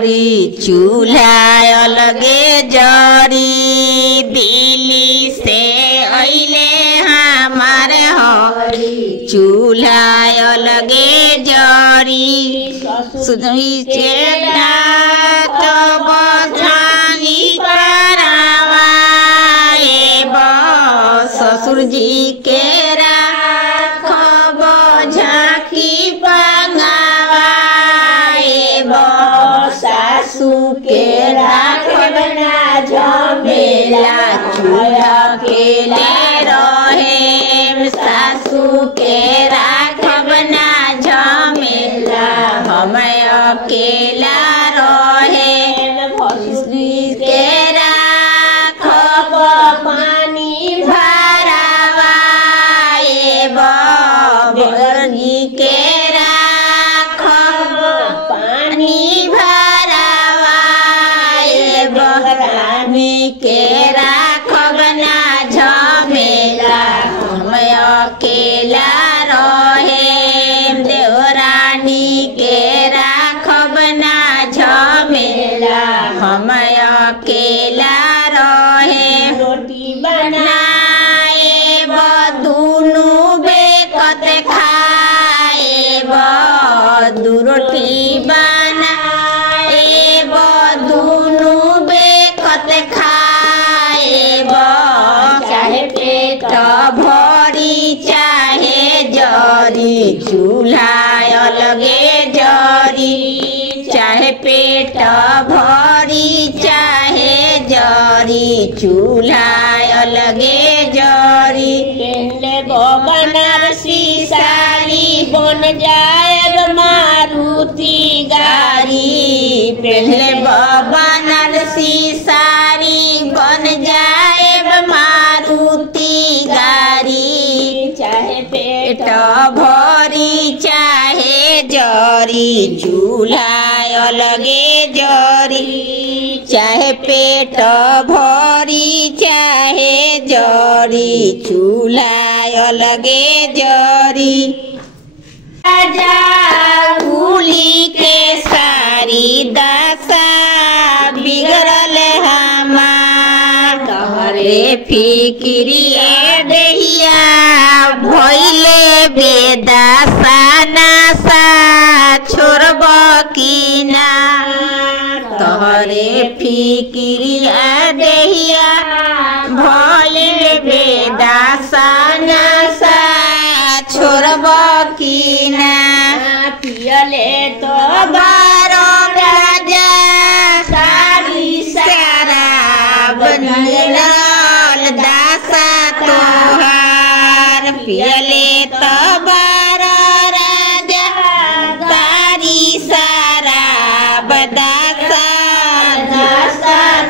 जरी चूल्हा अलगे जरी दिल्ली से अइले हमारे हरी चूल्हा अलगे जरी सुधई चेता तो बधानी करावा ससुर जी के राखब झांकी पंगावा सासू के राखब ना झमेला चूल्हा के रहे सासू के राखब ना झमेला हम अकेला रहे के राखब पानी भरावा बरनी के राखब पानी भरावा बहरानी के राखब ना झमेला हम अकेला रहे देवरानी के राखब ना झमेला हम अकेला रहे रोटी बनाए दुनु बेकत खाए दू रोटी बनाए दुनु बेकत खाए चाहे पेट भरी चाहे जरी चूल्हा अलगे जरी चाहे पेट भरी चाहे जरी चूल्हा अलगे जरी पहले बनारसी साड़ी बन जाए मारुति गाड़ी पहले बनारसी साड़ी बन जाए मारुति गाड़ी चाहे पेट भरी चाहे जरी चूल्हा अलगे जरी चाहे पेट भरी चाहे जरी चूल्हा अलगे जरी राजा भूली के सारी दशा बिगड़ल हमार तोहरे फिक्रिए देहिया भइले बेदशा नशा छोड़ब की ना तोहरे फिक्रिया देहिया भइले बेदशा नशा छोड़ब की ना पियले तो बारो राजा सारी शराब निरल दासा तोहार पियले तो बारो राजा सारी शराब दासा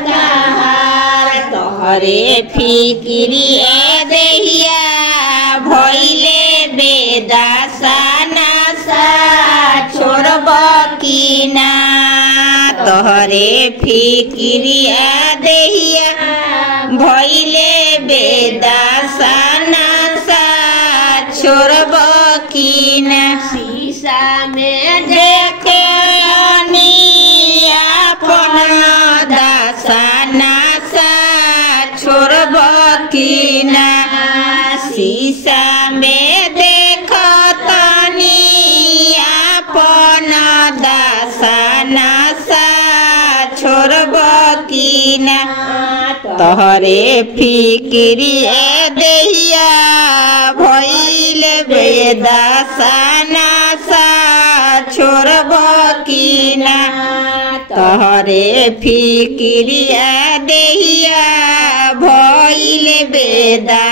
तोहार तोहरे फिक्रिए देहिया भइले बेदशा नशा छोड़ब की ना तोहरे फिक्रिया देहिया भइले बेदशा नशा छोड़ब की ना शीशा में देखे अपन दशा नशा छोड़ब की ना शीशा में देखो तनी अपन दशा नशा छोड़ब की ना तोहरे फिक्रिए देहिया भइल बेदशा नशा छोड़ब की ना तोहरे फिक्रिया देहिया भइल बेदशा